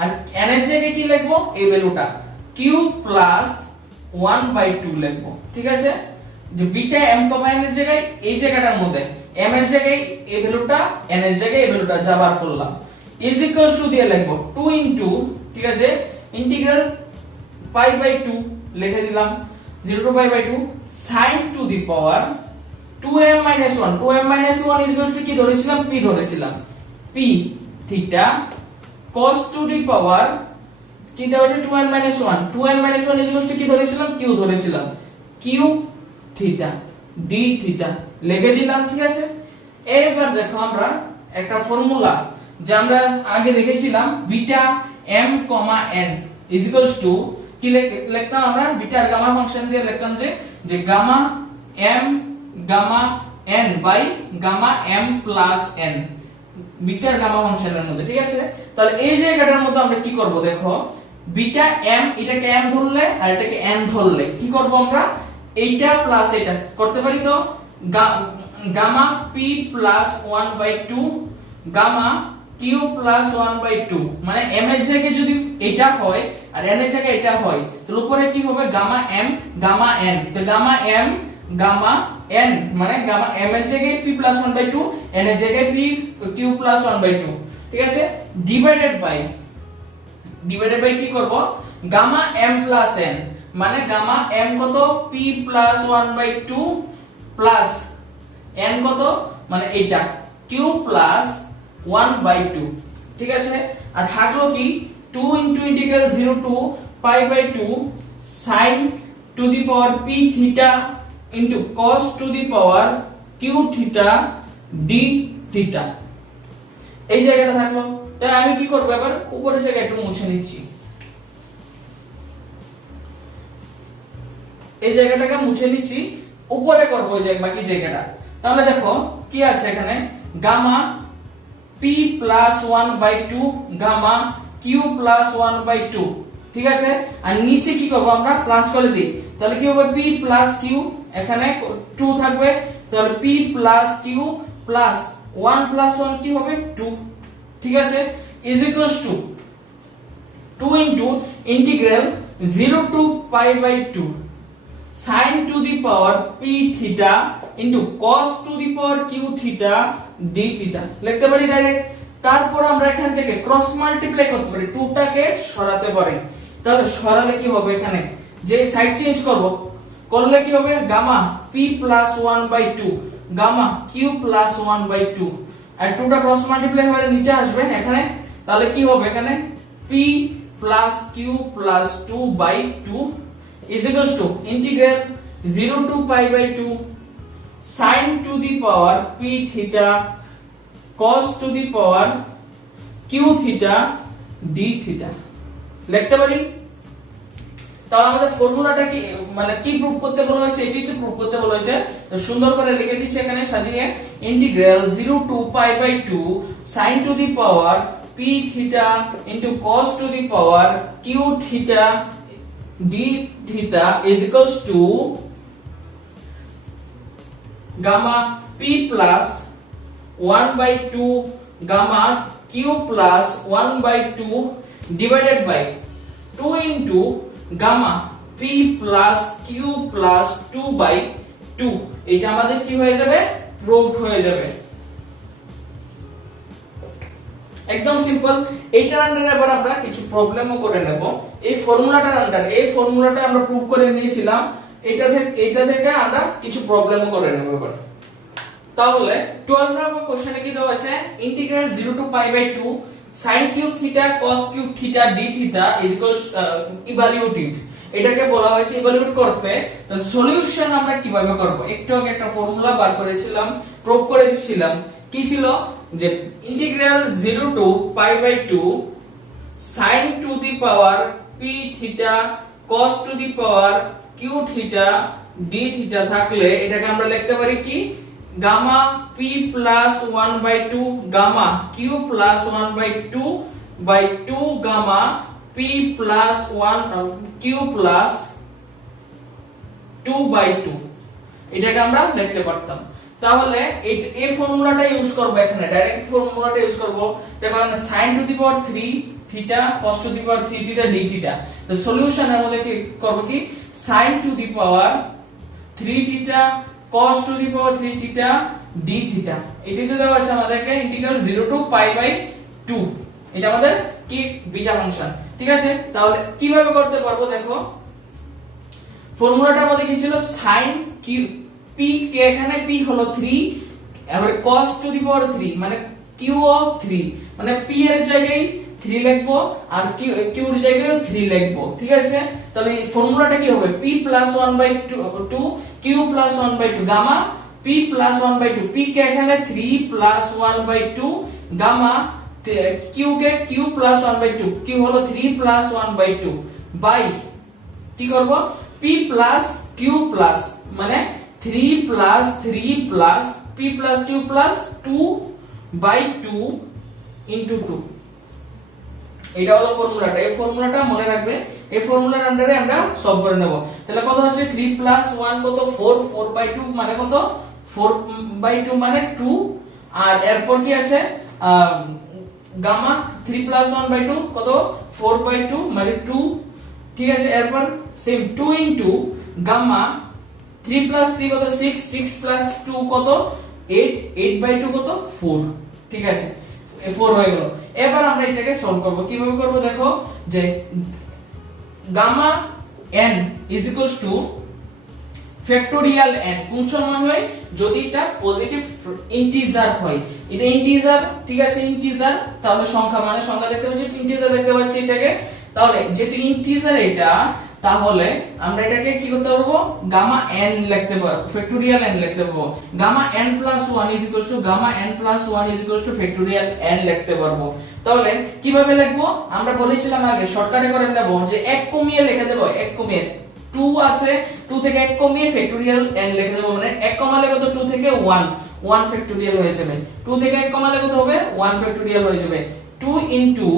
আর n এর জায়গায় কি লিখবো এই ভ্যালুটা q plus 1 by 2 লিখবো। ঠিক আছে, যে বিটা m, n এর জায়গায় এই জায়গাটার মধ্যে m এর জায়গায় এই ভ্যালুটা, n এর জায়গায় এই ভ্যালুটা যা বার করলাম, is equals to দিয়ে লিখবো 2 into, ঠিক আছে, ইন্টিগ্রাল পাই বাই 2 লিখে দিলাম 0 to pi by 2 sin to the power 2m minus 1, 2m minus 1 is equals to কি ধরেছিলাম, p ধরেছিলাম, p theta cos to the power কি দেওয়া আছে 2n minus 1, 2n minus 1 is equals to কি ধরেছিলাম, q ধরেছিলাম, q theta d theta লিখে দিলাম। ঠিক আছে, এবার দেখো আমরা একটা ফর্মুলা যা আমরা আগে দেখেছিলাম, beta m, n is equals to কি লিখতাম আমরা, বিটা আর গামা ফাংশন দিয়ে লিখতাম যে gamma m gamma n by gamma m plus n, beta আর গামা ফাংশনের মধ্যে। ঠিক আছে, তাহলে এই জায়গাটার মধ্যে আমরা কি করব দেখো, বিটা m এটাকে m ধরলে আর এটাকে n ধরলে কি করব আমরা, এইটা প্লাস এটা করতে পারি, তো gamma p plus 1 by 2 gamma q plus 1 by 2, মানে m এর জায়গায় যদি এটা হয় আর n এর জায়গায় এটা হয়, তো উপরে কি হবে গামা m গামা n, তো গামা m গামা n মানে গামা m এর জায়গায় p প্লাস 1 বাই 2, n এর জায়গায় p q প্লাস 1 বাই 2। ঠিক আছে, ডিভাইডেড বাই কি করব, গামা m প্লাস n মানে গামা m কত p plus 1 by 2 plus n কত মানে এইটা q প্লাস 1 by 2। ঠিক আছে, আর থাকলো কি 2 into integral 0 to pi by 2 sin to the power p theta into cos to the power q theta d theta, এই জায়গাটা থাকলো। তাই আমি কি করব, এবার উপরের জায়গা একটু মুছে নিচ্ছি, এই জায়গাটাকে মুছে নিচ্ছি, উপরে করব ওই জায়গা বাকি জায়গাটা। তাহলে দেখো কি আছে এখানে, gamma p plus 1/2 gamma q plus 1/2, ঠিক আছে। আর নিচে কি করবো আমরা, প্লাস করে দিই, তাহলে কি হবে পি প্লাস কিউ, এখানে 2 থাকবে, তাহলে p plus q plus 1 plus 1 কি হবে 2, ঠিক আছে, is equals to 2 into integral 0 to pi by 2 sin to the power p theta into cos to the power q theta d theta লিখতে পারি direct. তারপর আমরা এখান থেকে ক্রস মাল্টিপ্লাই করতে পারি, 2 টাকে সরাতে পারি, তাহলে সরালে কি হবে, এখানে যে সাইড চেঞ্জ করব, করলে কি হবে gamma p plus 1/2 gamma q plus 1/2, আর 2 টা ক্রস মাল্টিপ্লাই হয়ে নিচে আসবে এখানে, তাহলে কি হবে এখানে p plus q plus 2/2 is equals to integral 0 to pi by 2 sin to the power p theta cos to the power q theta d theta লিখতে পারি। তাহলে আমাদের ফর্মুলাটা কি, মানে কি প্রুফ করতে বলা হয়েছে, এটাই তো প্রুফ করতে বলা হয়েছে, তো সুন্দর করে লিখে দিচ্ছি এখানে সাজিয়ে, integral 0 to pi by 2 sin to the power p theta into cos to the power q theta d theta is equals to gamma p plus 1/2 gamma q plus 1/2 divided by 2 into gamma p plus q plus 2/2, এটা আমাদের কি হয়ে যাবে, proofed হয়ে যাবে, একদম simple. এইটার আন্ডারে এবার আমরা কিছু প্রবলেমও করে নেব। এই ফর্মুলাটার আন্ডারে, এই ফর্মুলাটা আমরা প্রুফ করে নিয়েছিলাম, এটা থেকে আমরা কিছু প্রবলেমও করে নেব এবার। তাহলে 12 নম্বর কোশ্চেনে কি দেওয়া আছে, integral 0 to pi by 2 sin cube theta cos cube theta d theta is equals evaluative, এটাকে বলা হয়েছে ইভালুয়েট করতে। তো সলিউশন আমরা কিভাবে করব, একটু আগে একটা ফর্মুলা বার করেছিলাম, প্রুফ করে দিয়েছিলাম, কি ছিল যে integral 0 to pi by 2 sin to the power p theta cos to the power q theta d theta থাকলে এটাকে আমরা লিখতে পারি কি, gamma p plus 1/2 gamma q plus 1/2 by 2 gamma p plus 1 q plus 2/2, এটাকে আমরা লিখতে পারতাম। তাহলে এই ফর্মুলাটা ইউজ করব, এখানে ডাইরেক্ট ফর্মুলাটা ইউজ করব, দেখো আমরা sin to the power 3 theta cos to the power 3 theta d theta, তো সলিউশনের মধ্যে কি করব কি, sin to the power 3 theta cos to the power 3 theta d theta, এটাতে দেওয়া আছে আমাদেরকে ইন্টিগ্রাল 0 টু পাই বাই 2, এটা আমাদের কি বিটা ফাংশন, ঠিক আছে। তাহলে কিভাবে করতে পারবো, দেখো ফর্মুলাটার মধ্যে কি ছিল, sin কি p কে এখানে p হলো 3, এবারে cos টু দি পাওয়ার 3 মানে q অফ 3, মানে p এর জায়গায় 3 লিখবো আর q এর জায়গায় 3 লিখবো, ঠিক আছে। তাহলে এই ফর্মুলাটা কি হবে, p plus 1/2 q plus 1/2 gamma p plus 1/2, p কে এখানে 3 প্লাস 1/2 গামা q কে q প্লাস 1/2, q হলো 3 প্লাস 1/2 বাই কি করব, p প্লাস q প্লাস মানে 3 plus 3 plus p plus q plus 2/2 into 2, এটা হলো ফর্মুলাটা। এই ফর্মুলাটা মনে রাখবে, এই ফর্মুলার আন্ডারে আমরা সলভ করে নেব। তাহলে কত হচ্ছে 3 প্লাস 1 কত 4, 4/2 মানে কত 4/2 মানে 2, আর এরপর কি আছে গামা 3 প্লাস 1/2 কত 4/2 মানে 2, ঠিক আছে। এরপর সেম 2 ইনটু গামা 3 প্লাস 3 কত 6, 6 প্লাস 2 কত 8, 8/2 কত 4, ঠিক আছে, 4 হয়ে গেল। এবার আমরা এটাকে সলভ করব, কিভাবে করব দেখো, যে gamma n is equals to factorial n, কোন সময় হয়, যদি এটা পজিটিভ ইন্টিজার হয়, এটা ইন্টিজার, ঠিক আছে, ইন্টিজার তাহলে সংখ্যা, মানে সংখ্যা দেখতে পাচ্ছি, ইন্টিজার দেখতে পাচ্ছি এটাকে, তাহলে যেহেতু ইন্টিজার এটা, তাহলে আমরা এটাকে কি করতে পারবো, গামা n লিখতে পারবো, ফ্যাক্টোরিয়াল n লিখতে পারবো, gamma n plus 1 is equals to gamma n plus 1 is equals to factorial n লিখতে পারবো। তাহলে কিভাবে লিখবো, আমরা বলেছিলাম আগে শর্টকাটে করে নেব, যে এক কমিয়ে লিখে দেব, এক কমিয়ে 2 আছে, 2 থেকে 1 কমিয়ে ফ্যাক্টোরিয়াল n লিখে দেব, মানে 1 কমালে কত 2 থেকে 1 1 ফ্যাক্টোরিয়াল হয়ে যাবে, 2 থেকে 1 কমালে কত হবে 1 ফ্যাক্টোরিয়াল হয়ে যাবে, 2 ইনটু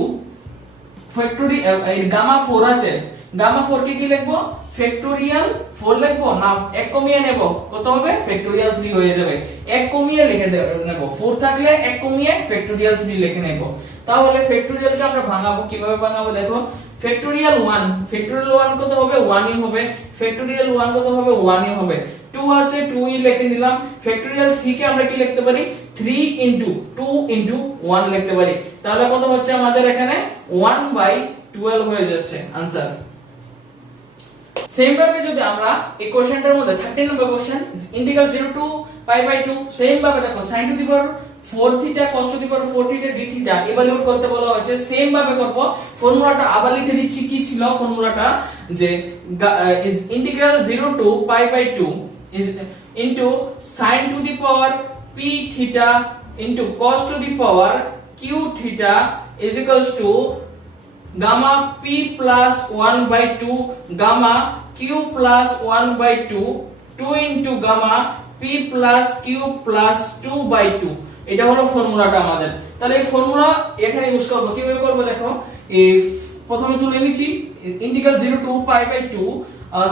ফ্যাক্টোরিয়াল এই গামা 4 আছে, গামা 4 কে কি লিখবো ফ্যাক্টোরিয়াল 4 লিখবো না 1 কমিয়ে নেব কত হবে ফ্যাক্টোরিয়াল 3 হয়ে যাবে, 1 কমিয়ে লিখে নেব, 4 থাকলে 1 কমিয়ে ফ্যাক্টোরিয়াল 3 লিখে নেব। তাহলে ফ্যাক্টোরিয়ালকে আমরা ভাঙাবো, কিভাবে ভাঙাবো দেখো, ফ্যাক্টোরিয়াল 1 কত হবে 1 ই হবে, ফ্যাক্টোরিয়াল 1 কত হবে 1 ই হবে, 2 আছে 2 ই লিখে নিলাম, ফ্যাক্টোরিয়াল 3 কে আমরা কি লিখতে পারি 3 ইনটু 2 ইনটু 1 লিখতে পারি, তাহলে কত হচ্ছে আমাদের এখানে 1/12 হয়ে যাচ্ছে आंसर। সেম ভাবে যদি আমরা এই কোশ্চেনটার মধ্যে 13 number question integral 0 to pi by 2 same ভাবে দেখো sin to the power 4 theta cos to the power 4 theta d theta evaluate করতে বলা হয়েছে, সেম ভাবে করব। ফর্মুলাটা আবার লিখে দিচ্ছি, কি ছিল ফর্মুলাটা, যে is integral 0 to pi by 2 is into sin to the power p theta into cos to the power q theta is equals to gamma p plus 1 by 2 gamma q plus 1 by 2 2 into gamma p plus q plus 2 by 2 এটা হলো ফর্মুলাটা আমাদের। তাহলে এই formula এখানে use করব, কিভাবে করব দেখো, এই প্রথমে তুলে নিচ্ছি integral 0 to pi by 2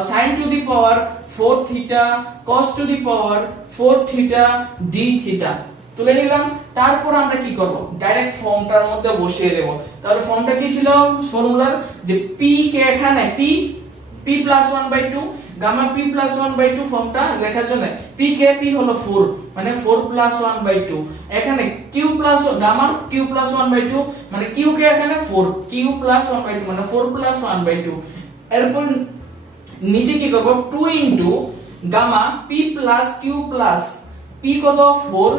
sin to the power 4 theta cos to the power 4 theta d theta তুলে নিলাম। তারপর আমরা কি করব, ডাইরেক্ট ফর্মটার মধ্যে বসিয়ে দেব। তাহলে ফর্মটা কি ছিল ফর্মুলার, যে p কে এখানে p plus 1/2 gamma p plus 1/2 ফর্মটা লেখার জন্য p কে p হলো 4 মানে 4 প্লাস 1/2, এখানে q plus gamma q plus 1/2 মানে q কে এখানে 4 q প্লাস 1/2 মানে 4 প্লাস 1/2। এরপর নিচে কি করব 2 into gamma p plus q plus p কত 4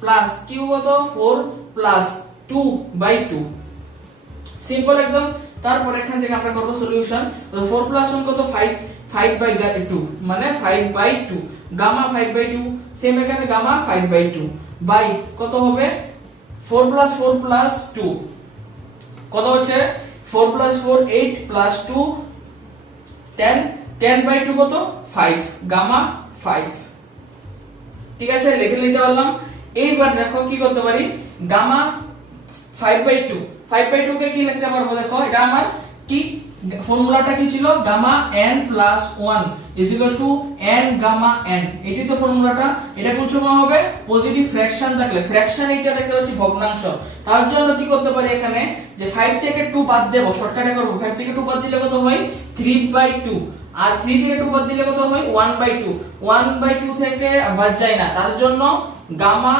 প্লাস q কত 4 প্লাস 2/2, সিম্পল একদম। তারপর এখান থেকে আমরা করব সলিউশন, তো 4 প্লাস 1 কত 5 5/2 মানে 5/2 গামা 5/2, সেম এখানে গামা 5/2 বাই কত হবে 4 প্লাস 4 প্লাস 2 কত হচ্ছে 4 প্লাস 4 8 প্লাস 2 10 10/2 কত 5 গামা 5, ঠিক আছে লিখে নিতে পারলাম। এইবার দেখো কি করতে পারি, গামা 5/2 কে কি লিখতে পারবো দেখো, এটা আমার কি ফর্মুলাটা কি ছিল, gamma n plus 1 is equal to n gamma n, এটাই তো ফর্মুলাটা। এটা কোন সময় হবে, পজিটিভ ফ্র্যাকশন থাকলে, ফ্র্যাকশন এটা দেখতে পাচ্ছি ভগ্নাংশ, তার জন্য কি করতে পারি এখানে, যে 5 থেকে 2 বাদ দেব, শর্টকাটে করব, 5 থেকে 2 বাদ দিলে কত হয় 3/2 আর 3 থেকে 2 বাদ দিলে কত হয় 1/2, 1/2 থেকে বাদ যায় না, তার জন্য গামা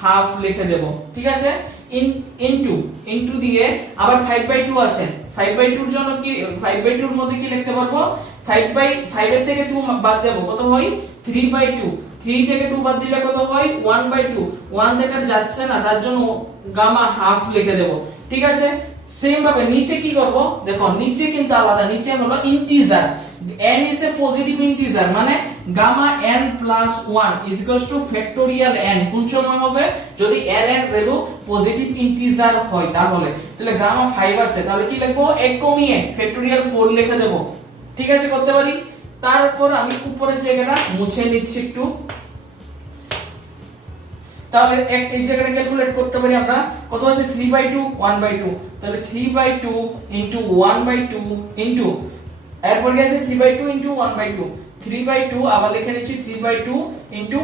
হাফ লিখে দেব, ঠিক আছে। ইনটু দিয়ে আবার 5/2 আছে, 5/2 এর জন্য কি 5/2 এর মধ্যে কি লিখতে পারবো 5 এর থেকে 2 বাদ দেব কত হয় 3/2, 3 থেকে 2 বাদ দিলে কত হয় 1/2, 1 থেকে যাচ্ছে না, তার জন্য গামা হাফ লিখে দেব, ঠিক আছে। সেম ভাবে নিচে কি করব দেখো, নিচে কিন্তু আলাদা, নিচে হলো integer, n is a positive integer মানে gamma n plus 1 is equals to factorial n, কোন সময় হবে যদি n এর ভ্যালু পজিটিভ ইন্টিজার হয়, তাহলে গামা 5 আছে, তাহলে কি লিখবো 1 কমিয়ে ফ্যাক্টোরিয়াল 4 লিখে দেব, ঠিক আছে করতে পারি। তারপর আমি উপরের জায়গাটা মুছে নিচ্ছি একটু, তাহলে এই জায়গাটা ক্যালকুলেট করতে পারি আমরা, কত আছে 3/2 1/2, তাহলে 3/2 ইনটু 1/2 ইনটু এরপর কি আছে 3/2 ইনটু 1/2, 3/2 আবার লিখে নিচ্ছি 3/2 ইনটু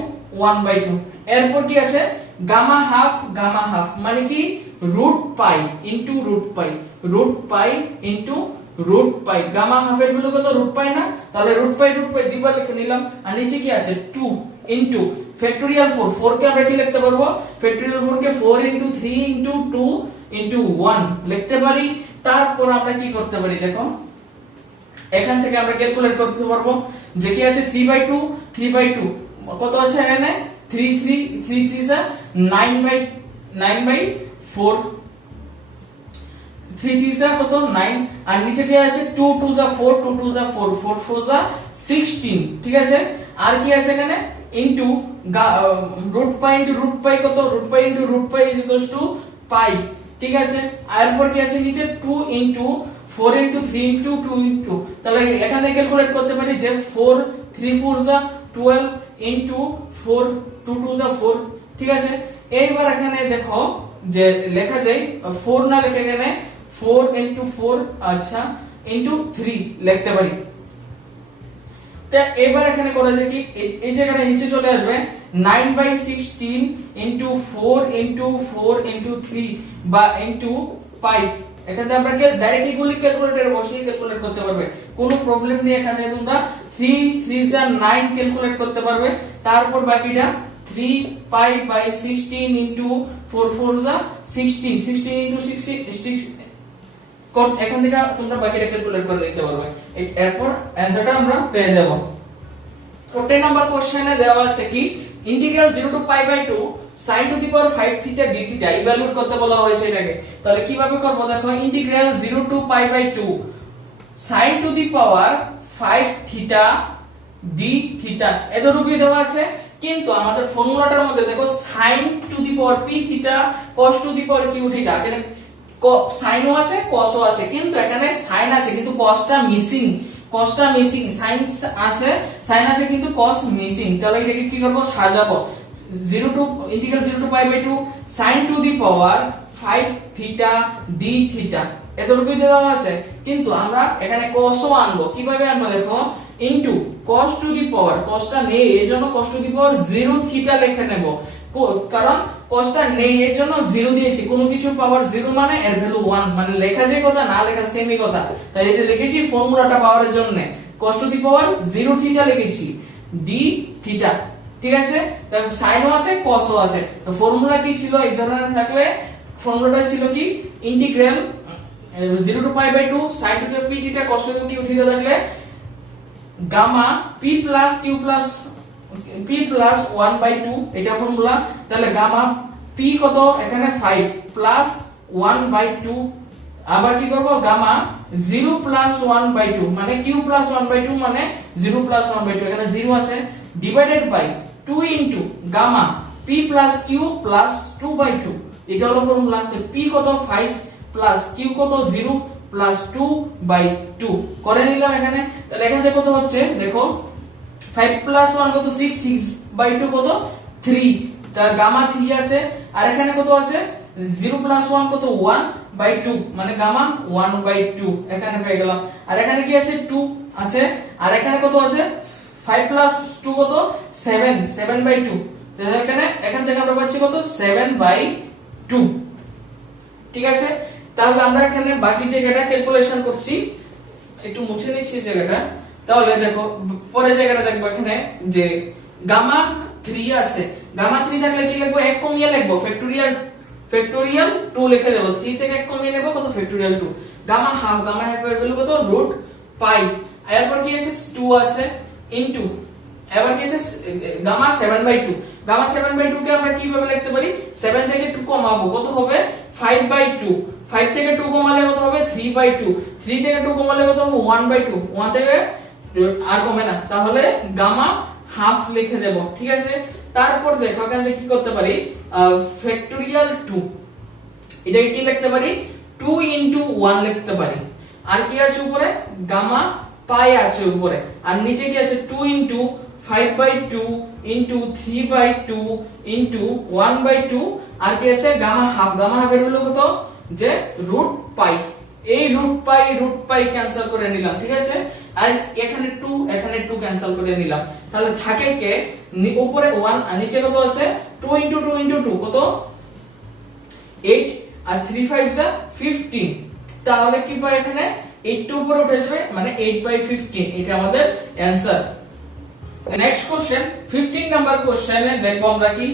1/2, এরপর কি আছে গামা হাফ মানে কি root pi into root pi into root pi, gamma half এর ভ্যালু কত রুট পাই না, তাহলে রুট পাই দুইবার লিখে নিলাম। আর নিচে কি আছে 2 ইনটু ফ্যাক্টোরিয়াল 4 কে আমরা কি লিখতে পারবো, ফ্যাক্টোরিয়াল 4 কে 4 ইনটু 3 ইনটু 2 ইনটু 1 লিখতে পারি। তারপর আমরা কি করতে পারি দেখো, এখান থেকে আমরা ক্যালকুলেট করতে পারবো, যে কি আছে 3/2 কত আছে এখানে 3 3 যা 9/4, 3 যা কত 9, আর নিচে কি আছে 2 যা 4 2 যা 4 4 যা 16, ঠিক আছে। আর কি আছে এখানে into root pi into root pi কত, root pi into root pi is equals to pi, ঠিক আছে। আর এরপর কি আছে নিচে 2 ইনটু 4 ইনটু 3 ইনটু 2 ইনটু, তাহলে এখানে ক্যালকুলেট করতে পারি যে 4 3 4 যা 12 ইনটু 4 2 2 যা 4, ঠিক আছে। এইবার এখানে দেখো যে লেখা যায় 4 না লিখে এখানে 4 ইনটু 4 আচ্ছা ইনটু 3 লিখতে পারি। তা এবার এখানে করা যায় কি এই জায়গাটা নিচে চলে আসবে 9/16 ইনটু 4 ইনটু 4 ইনটু 3 বা ইনটু 5। এখানে আমরা কি ডাইরেক্ট এগুলি ক্যালকুলেটরে বসিয়ে ক্যালকুলেট করতে পারবে, কোনো প্রবলেম নেই। এখানে তোমরা 3 3 যা 9 ক্যালকুলেট করতে পারবে, তারপর বাকিটা 3 পাই বাই 16 ইনটু 4 4 যা 16 16 ইনটু 6 এখান থেকে তোমরা বাকিটা ক্যালকুলেট করে নিতে পারবে। এরপর অ্যানসারটা আমরা পেয়ে যাব। 10 নাম্বার কোশ্চেনে দেওয়া আছে কি integral 0 to pi by 2 sin to the power 5 theta d theta evaluate করতে বলা হয়েছে এটাকে। তাহলে কিভাবে করব দেখো, integral 0 to pi by 2 sin to the power 5 theta d theta এতটুকুই দেওয়া আছে, কিন্তু আমাদের ফর্মুলাটার মধ্যে দেখো sin to the power p theta cos to the power q theta, এখানে সাইনও আছে কসও আছে, কিন্তু এখানে সাইন আছে কিন্তু কসটা মিসিং, কসটা মিসিং, সাইন আছে সাইন আছে কিন্তু কস মিসিং। তাহলে এটাকে কি করব, সাজাবো 0 to integral 0 to pi by 2 sin to the power 5 theta d theta এতটুকুই দেওয়া আছে, কিন্তু আমরা এখানে কসও আনবো। কিভাবে আনবো দেখো, ইনটু cos টু দি পাওয়ার, কসটা নেই এজন্য cos to the power 0 theta লিখে নেব, কারণ কসটা নেই এর জন্য 0 দিয়েছি। কোনো কিছু পাওয়ার 0 মানে এর ভ্যালু 1, মানে লেখা যে কথা না লেখা সেমই কথা, তাই এটা লিখেছি ফর্মুলাটা পাওয়ারের জন্য cos to the power 0 theta লিখেছি d থিটা, ঠিক আছে। তাহলে সাইনও আছে কসও আছে। তো ফর্মুলা কি ছিল এই ধরনের থাকলে, ফর্মুলাটা ছিল কি integral 0 to pi by 2 sin to the p theta cos to the q theta থাকলে gamma p plus q plus p plus 1/2 এটা ফর্মুলা। তাহলে গামা p কত এখানে 5 প্লাস 1/2, আবার কি করব গামা 0 প্লাস 1/2 মানে q প্লাস 1/2 মানে 0 প্লাস 1/2, এখানে 0 আছে, divided by 2 into gamma p plus q plus 2/2, এটা হলো ফর্মুলা। তো p কত 5 প্লাস q কত 0 প্লাস 2/2 করে নিলাম এখানে। তাহলে এখান থেকে কত হচ্ছে দেখো 5 প্লাস 1 কত 6 6/2 কত 3, তার গামা 3 আছে, আর এখানে কত আছে 0 প্লাস 1 কত 1/2 মানে গামা 1/2 এখানে পেয়ে গেলাম। আর এখানে কি আছে 2 আছে, আর এখানে কত আছে 5 প্লাস 2 কত 7 7/2, তাহলে এখান থেকে আমরা পাচ্ছি কত 7/2, ঠিক আছে। তাহলে আমরা এখানে বাকি জায়গাটা ক্যালকুলেশন করছি, একটু মুছে নিচ্ছি জায়গাটা। তাহলে দেখো পরের জায়গাটা দেখবো এখানে যে গামা 3 আছে, গামা 3 থাকলে কি লিখবো, এক কমিয়ে লিখবো ফ্যাক্টোরিয়াল 2 লিখে দেব, 3 থেকে এক কমিয়ে নেব কত factorial 2, gamma half, gamma half এর ভ্যালু কত রুট পাই, এরপর কি আছে 2 আছে ইনটু এবার কি আছে গামা 7/2, গামা 7/2 কে আমরা কিভাবে লিখতে পারি, 7 থেকে 2 কমাবো কত হবে 5/2, 5 থেকে 2 কমালে কত হবে 3/2, 3 থেকে 2 কমালে কত হবে 1/2, 1 থেকে আর কমে না, তাহলে গামা হাফ লিখে দেব, ঠিক আছে। তারপর দেখো এখানে কি করতে পারি ফ্যাক্টোরিয়াল 2, এটাকে কি লিখতে পারি 2 ইনটু 1 লিখতে পারি, আর কি আছে উপরে গামা পাই আছে উপরে, আর নিচে কি আছে 2 ইনটু 5/2 ইনটু 3/2 ইনটু 1/2, আর কি আছে গামা হাফ, গামা হাফের ভ্যালু কত যে রুট পাই, এই রুট পাই ক্যান্সেল করে নিলাম, ঠিক আছে। আর এখানে 2 এখানে 2 ক্যান্সেল করে নিলাম, তাহলে থাকে কে উপরে 1 আর নিচে কত আছে 2 ইনটু 2 ইনটু 2 কত 8, আর 3 5 যা 15, তাহলে কি পাই এখানে 8 টু উপরে উঠে যাবে মানে 8/15, এটা আমাদের অ্যানসার। নেক্সট কোশ্চেন 15 নাম্বার কোশ্চেনে দেখবো আমরা কি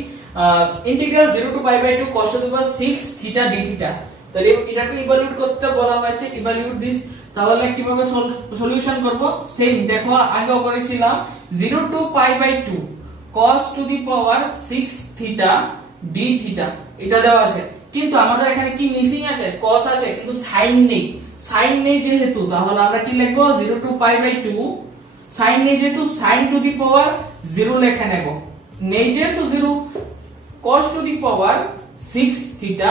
integral 0 to pi by 2 cos to the power 6 theta d theta, তাহলে এটাকে ইভালুয়েট করতে বলা হয়েছে, ইভালুয়েট দিস। তাহলে কিভাবে সলিউশন করব, সেম দেখো আগেও করেছিলাম 0 to pi by 2 cos to the power 6 theta d theta এটা দেওয়া আছে, কিন্তু আমাদের এখানে কি মিসিং আছে cos আছে কিন্তু সাইন নেই যেহেতু, তাহলে আমরা কি লিখব 0 টু পাই বাই 2 সাইন নেই যেহেতু sin টু দি পাওয়ার 0 লিখে নেব, নেই যেহেতু 0 cos to the power 6 theta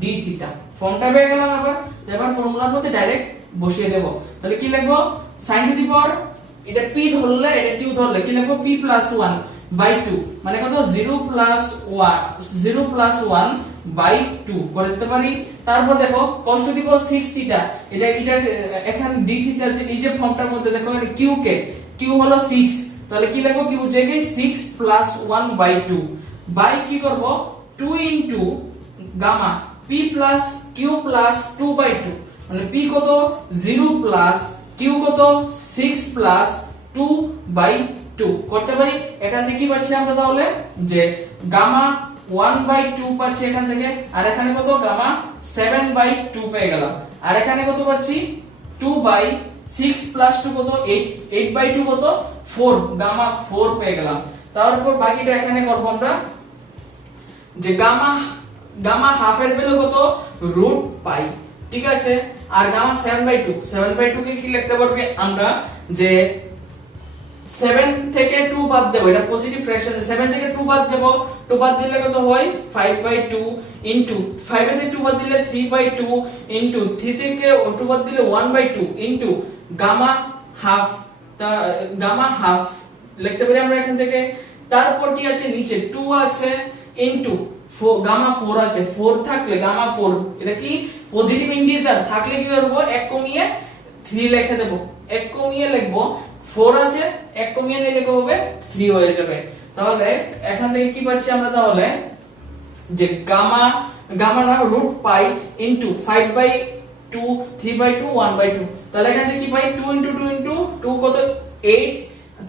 d theta, ফর্মটা পেয়ে গেলাম। এবার ফর্মুলার মধ্যে ডাইরেক্ট বসিয়ে দেব। তাহলে কি লিখবো, sin টু দি পাওয়ার, এটা p ধরলে এটা q ধরলে কি লিখবো, p + 1 বাই 2 মানে কত, 0 + 1 বাই 2 করে দিতে পারি। তারপর দেখো cos to the power 6 theta, এটা এখানে d থিটা এই যে ফর্মটার মধ্যে দেখো q কে, q হলো 6, তাহলে কি লিখবো, q জায়গায় 6 + 1 বাই 2 বাই কি করব 2 into gamma p plus q plus 2 by 2 মানে p কত 0 প্লাস q কত 6 প্লাস 2 বাই 2 করতে পারি। এখান থেকে কি পাচ্ছি আমরা, তাহলে যে গামা 1 বাই 2 পাচ্ছি এখান থেকে, আর এখানে কত গামা 7 বাই 2 পেয়ে গেলাম, আর এখানে কত পাচ্ছি 2 বাই 6 প্লাস 2 কত 8, 8 বাই 2 কত 4, গামা 4 পেয়ে গেলাম। তারপর বাকিটা এখানে করব আমরা, যে গামা হাফ এর ভ্যালু কত √π, ঠিক আছে। আর গামা 7/2 কে কি লিখতে পারবে আমরা, যে 7 থেকে 2 বাদ দেব, এটা পজিটিভ ফ্র্যাকশন, 7 থেকে 2 বাদ দেব, 2 বাদ দিলে কত হয় 5/2 ইনটু 5 থেকে 2 বাদ দিলে 3/2 ইনটু 3 থেকে 2 বাদ দিলে 1/2 ইনটু গামা হাফ লিখতে পারি আমরা এখান থেকে। তারপর কি আছে নিচে 2 আছে ইনটু গামা 4 আছে, 4 থাকলে গামা 4 এটা কি পজিটিভ ইন্টিজার থাকলে কি করব, 1 কমিয়ে 3 লিখে দেব, 1 কমিয়ে লিখব 4 আছে, 1 কমিয়ে নিলে কি হবে 3 হয়ে যাবে। তাহলে এখান থেকে কি পাচ্ছি আমরা, তাহলে যে গামা না √π ইনটু 5/2 3/2 1/2, তাহলে এখান থেকে কি পাই 2 ইনটু 2 ইনটু 2 কত 8,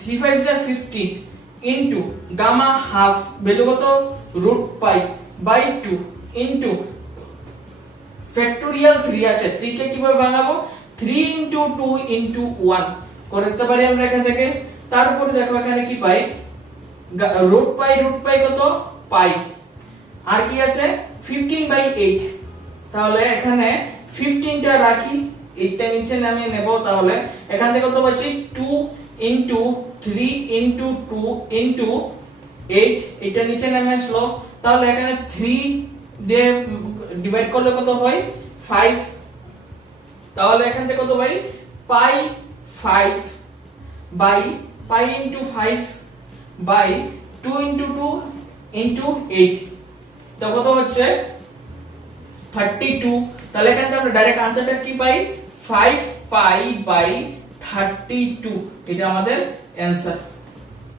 3 5 যা 15 ইনটু গামা হাফ ভ্যালু কত √π বাই 2 ইনটু ফ্যাক্টোরিয়াল 3 আছে, 3 কে কিভাবে ভাঙাবো 3 ইনটু 2 ইনটু 1 করতে পারি আমরা এখান থেকে। তারপরে দেখো এখানে কি পাই √π কত পাই, আর কি আছে 15/8, তাহলে এখানে 15টা রাখি, 8টা নিচে নামিয়ে নেব। তাহলে এখান থেকে কত পাচ্ছি 2 ইনটু 3 ইনটু 2 ইনটু 8, এটা নিচে নেমে আসলো। তাহলে এখানে 3 দিয়ে ডিভাইড করলে কত হয় 5, তাহলে এখান থেকে কত পাই pi 5 by pi into 5 by 2 into 2 into 8, তো কত হচ্ছে 32। তাহলে এখান থেকে আমরা ডাইরেক্ট आंसरটা কি পাই 5π/32, এটা আমাদের आंसर।